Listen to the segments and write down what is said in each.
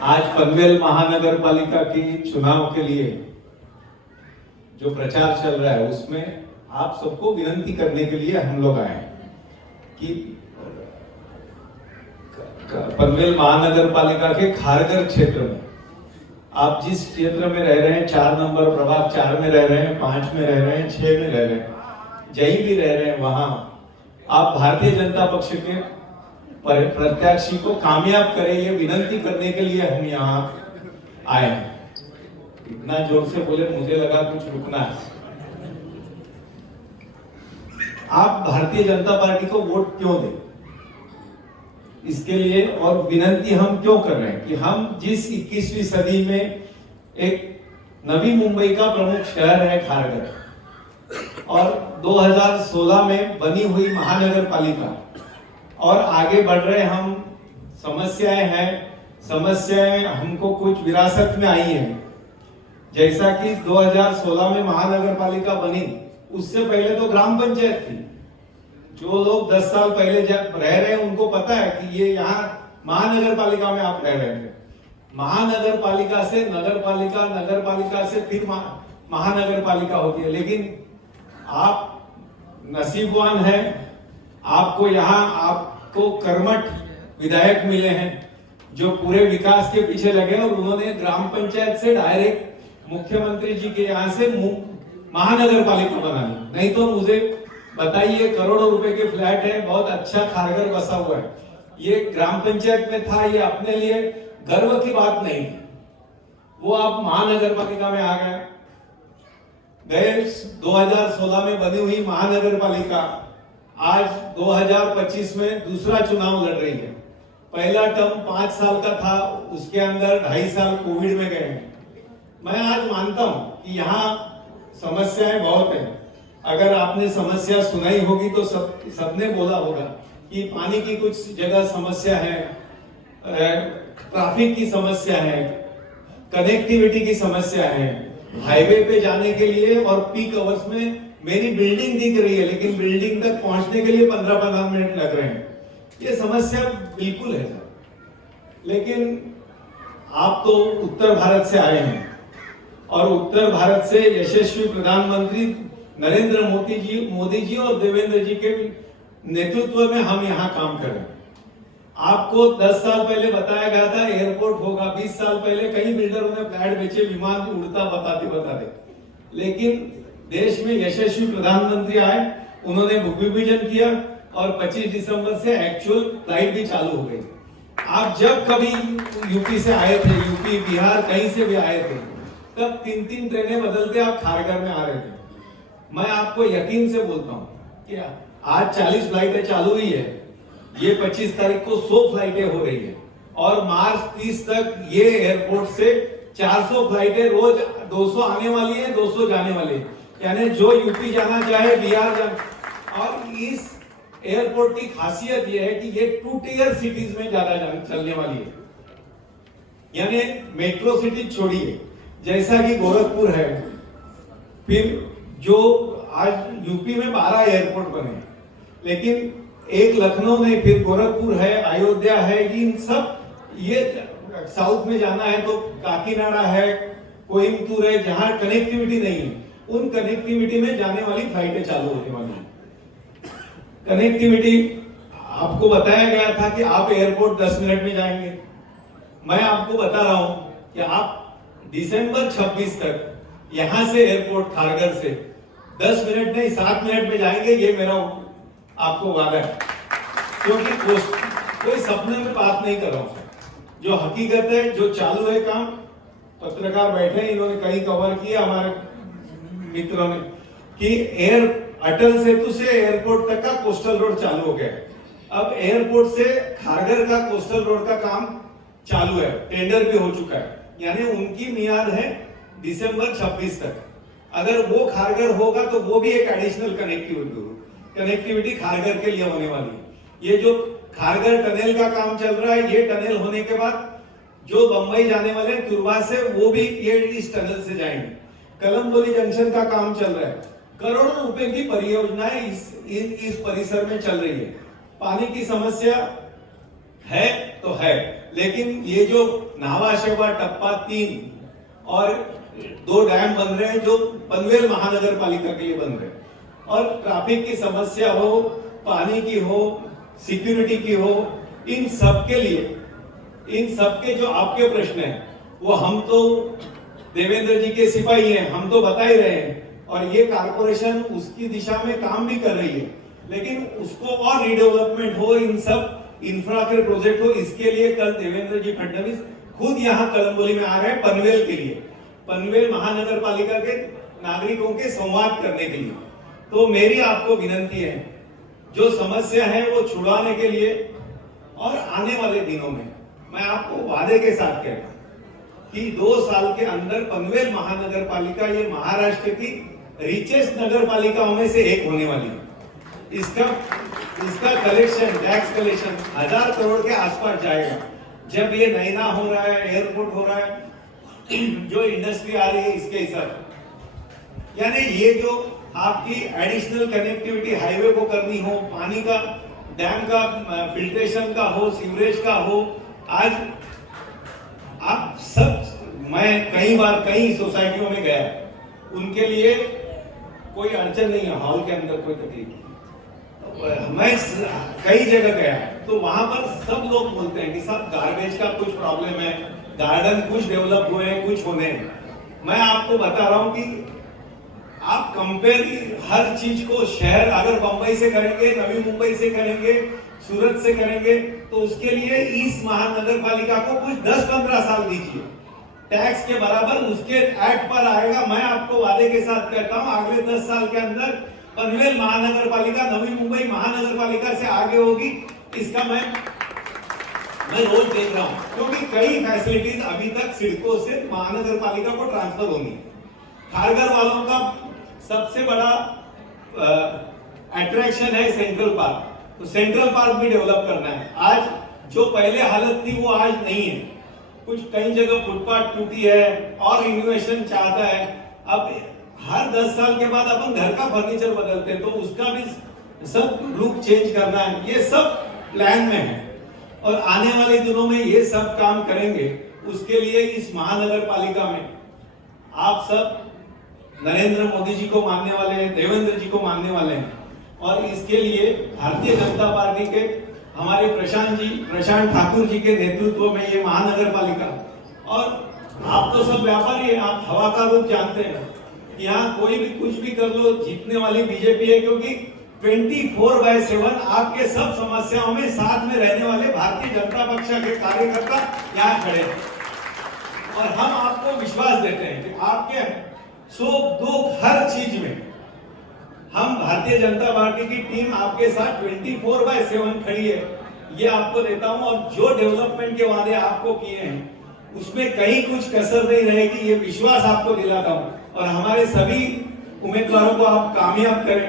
आज पनवेल महानगर पालिका की चुनाव के लिए जो प्रचार चल रहा है उसमें आप सबको विनती करने के लिए हम लोग आए कि पनवेल महानगर पालिका के खारगर क्षेत्र में आप जिस क्षेत्र में रह रहे हैं, 4 नंबर प्रभाग 4 में रह रहे हैं, 5 में रह रहे हैं, 6 में रह रहे हैं, जहीं भी रह रहे हैं वहां आप भारतीय जनता पक्ष के प्रत्याशी को कामयाब करें, ये विनती करने के लिए हम यहाँ आए हैं। इतना जोर से बोले, मुझे लगा कुछ रुकना है। आप भारतीय जनता पार्टी को वोट क्यों दें, इसके लिए और विनती हम क्यों कर रहे हैं कि हम जिस 21वीं सदी में एक नवी मुंबई का प्रमुख शहर है खारगर, और 2016 में बनी हुई महानगर पालिका और आगे बढ़ रहे हम, समस्याएं हमको कुछ विरासत में आई हैं। जैसा कि 2016 में महानगर पालिका बनी, उससे पहले तो ग्राम पंचायत थी। जो लोग 10 साल पहले रह रहे हैं उनको पता है कि ये यहाँ महानगर पालिका में आप रह रहे थे। महानगर पालिका से नगर पालिका, नगर पालिका से फिर महानगर पालिका होती है। लेकिन आप नसीबवान हैं, आपको कर्मठ विधायक मिले हैं जो पूरे विकास के पीछे लगे, और उन्होंने ग्राम पंचायत से डायरेक्ट मुख्यमंत्री जी के यहाँ से महानगर पालिका बना ली। नहीं तो मुझे बताइए, करोड़ों रुपए के फ्लैट है, बहुत अच्छा खारगर बसा हुआ है, ये ग्राम पंचायत में था, ये अपने लिए गर्व की बात नहीं थी। वो आप महानगर पालिका में आ गए। 2016 में बनी हुई महानगर पालिका आज 2025 में दूसरा चुनाव लड़ रही है। पहला टर्म 5 साल का था, उसके अंदर 2.5 साल कोविड में गए हैं। मैं आज मानता हूं कि यहाँ समस्याएं बहुत हैं। अगर आपने समस्या सुनाई होगी तो सबने बोला होगा कि पानी की कुछ जगह समस्या है, ट्रैफिक की समस्या है, कनेक्टिविटी की समस्या है, हाईवे पे जाने के लिए और पीक आवर्स में मेरी बिल्डिंग दिख रही है लेकिन बिल्डिंग तक पहुंचने के लिए 15-15 मिनट लग रहे हैं। ये समस्या बिल्कुल है सर। लेकिन आप तो उत्तर भारत से आए हैं और उत्तर भारत से यशस्वी प्रधानमंत्री नरेंद्र मोदी जी और देवेंद्र जी के नेतृत्व में हम यहाँ काम कर रहे हैं। आपको 10 साल पहले बताया गया था एयरपोर्ट होगा, 20 साल पहले कई बिल्डरों ने फ्लैट बेचे, विमान उड़ता बताते। लेकिन देश में यशस्वी प्रधानमंत्री आए, उन्होंने विभाजन किया और 25 दिसंबर से एक्चुअल फ्लाइट भी चालू हो गई। आप जब कभी यूपी से आए थे, यूपी बिहार कहीं से भी आए थे, तब 3-3 ट्रेनें बदलते आप खारगर में आ रहे थे। मैं आपको यकीन से बोलता हूँ कि आज 40 फ्लाइटें चालू हुई है, ये 25 तारीख को 100 फ्लाइटें हो रही है और मार्च 30 तक ये एयरपोर्ट से 400 फ्लाइटें रोज, 200 आने वाली है, 200 जाने वाली है। यानी जो यूपी जाना चाहे, बिहार जाना। और इस एयरपोर्ट की खासियत यह है कि ये 2 टियर सिटीज में ज्यादा चलने वाली है। यानी मेट्रो सिटी छोड़िए, जैसा कि गोरखपुर है, फिर जो आज यूपी में 12 एयरपोर्ट बने, लेकिन एक लखनऊ में, फिर गोरखपुर है, अयोध्या है, इन सब, ये साउथ में जाना है तो काकीनाडा है, कोयम्बतूर है, जहां कनेक्टिविटी नहीं है, उन कनेक्टिविटी में जाने वाली फ्लाइटें चालू होने वाली है। कनेक्टिविटी आपको बताया गया था कि आप एयरपोर्ट 10 मिनट में जाएंगे। मैं आपको बता रहा हूं कि आप दिसंबर 26 तक यहां से एयरपोर्ट खारगर से 10 मिनट नहीं 7 मिनट में जाएंगे, ये मेरा आपको वादा है। क्योंकि कोई सपने में बात नहीं कर रहा हूं, जो हकीकत है, जो चालू है काम। पत्रकार बैठे, इन्होंने कहीं कवर किया हमारे मित्रों ने कि अटल सेतु से एयरपोर्ट तक का कोस्टल रोड चालू हो गया। अब एयरपोर्ट से खारगर का कोस्टल रोड का काम चालू है, टेंडर भी हो चुका है। यानी उनकी मियाद है दिसंबर 26 तक। अगर वो खारगर होगा तो वो भी एक एडिशनल कनेक्टिविटी खारगर के लिए होने वाली है। ये जो खारगर टनल का काम चल रहा है, ये टनल होने के बाद जो बंबई जाने वाले तुरवा से, वो भी ये इस टनल से जाएंगे। कलमबोली जंक्शन का काम चल रहा है, करोड़ों रुपए की परियोजनाएं इस परिसर में चल रही है। पानी की समस्या है तो है, लेकिन ये जो नावा शेवा टप्पा 3 और 2 डैम बन रहे हैं जो पनवेल महानगर पालिका के लिए बन रहे हैं, और ट्रैफिक की समस्या हो, पानी की हो, सिक्योरिटी की हो, इन सब के लिए, इन सब के जो आपके प्रश्न हैं वो हम तो देवेंद्र जी के सिपाही हैं, हम तो बता ही रहे हैं, और ये कारपोरेशन उसकी दिशा में काम भी कर रही है, लेकिन उसको और रीडेवलपमेंट हो, इन सब इंफ्रा के प्रोजेक्ट हो, इसके लिए कल देवेंद्र जी फडणवीस खुद यहाँ कलंबोली में आ रहे हैं पनवेल के लिए, पनवेल महानगर पालिका के नागरिकों के संवाद करने के लिए। तो मेरी आपको विनंती है, जो समस्या है वो छुड़वाने के लिए, और आने वाले दिनों में मैं आपको वादे के साथ कह रहा हूं कि 2 साल के अंदर पनवेल महानगर पालिका ये महाराष्ट्र की रिचेस्ट नगर पालिकाओं में से एक होने वाली है। इसका कलेक्शन, टैक्स कलेक्शन 1000 करोड़ के आसपास जाएगा। जब ये नैना हो रहा है, एयरपोर्ट हो रहा है, जो इंडस्ट्री आ रही है इसके हिसाब, यानी ये जो आपकी एडिशनल कनेक्टिविटी हाईवे को करनी हो, पानी का, डैम का, फिल्ट्रेशन का हो, सीवरेज का हो, आज आप सब, मैं कई बार कई सोसाइटियों में गया, उनके लिए कोई अड़चन नहीं है, हॉल के अंदर कोई तकलीफ नहीं। मैं कई जगह गया तो वहां पर सब लोग बोलते हैं कि सब गार्बेज का कुछ प्रॉब्लम है, गार्डन कुछ डेवलप हुए हैं, कुछ होने हैं। मैं आपको बता रहा हूं कि आप कंपेयर हर चीज को, शहर अगर बंबई से करेंगे, नवी मुंबई से करेंगे, सूरत से करेंगे, तो उसके लिए इस महानगर पालिका को कुछ 10-15 साल दीजिए, टैक्स के बराबर उसके ऐड पर आएगा। मैं आपको वादे के साथ कहता हूं अगले 10 साल के अंदर पनवेल महानगर पालिका नवी मुंबई महानगर पालिका से आगे होगी। इसका मैं रोज देख रहा हूं, क्योंकि कई फैसिलिटीज अभी तक सिडको से महानगर पालिका को ट्रांसफर होनी है। खारघर वालों का सबसे बड़ा अट्रैक्शन है सेंट्रल पार्क, तो सेंट्रल पार्क भी डेवलप करना है। आज जो पहले हालत थी वो आज नहीं है, कुछ कई जगह फुटपाथ टूटी है और रिनोवेशन चाहता है। अब हर 10 साल के बाद अपन घर का फर्नीचर बदलते हैं, तो उसका भी सब लुक चेंज करना है, ये सब प्लान में है, और आने वाले दिनों में ये सब काम करेंगे। उसके लिए इस महानगर पालिका में आप सब नरेंद्र मोदी जी को मानने वाले हैं, देवेंद्र जी को मानने वाले हैं, और इसके लिए भारतीय जनता पार्टी के हमारे प्रशांत ठाकुर जी के नेतृत्व में ये महानगर पालिका, और आप तो सब व्यापारी हैं, आप हवा का रूप जानते हैं, यहाँ कोई भी कुछ भी कर लो, जीतने वाली बीजेपी है, क्योंकि 24/7 आपके सब समस्याओं में साथ में रहने वाले भारतीय जनता पक्ष के कार्यकर्ता यहाँ खड़े हैं, और हम आपको विश्वास देते हैं कि आपके सुख दुख हर चीज में हम भारतीय जनता पार्टी की टीम आपके साथ 24/7 खड़ी है, ये आपको देता हूं। और जो डेवलपमेंट के वादे आपको किए हैं उसमें कहीं कुछ कसर नहीं रहेगी, ये विश्वास आपको दिलाता हूं। और हमारे सभी उम्मीदवारों को आप कामयाब करें,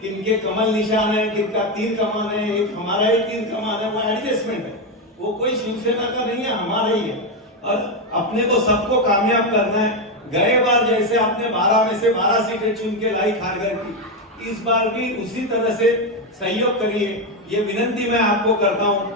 किनके कमल निशान है, किनका तीर कमान है, एक हमारा ही तीर कमान है, वो एडजस्टमेंट है, वो कोई शिवसेना का नहीं है, हमारा ही है, और अपने को सबको कामयाब करना है। गए बार जैसे आपने 12 में से 12 सीटें चुन के लाई खारघर की, इस बार भी उसी तरह से सहयोग करिए, ये विनंती मैं आपको करता हूं।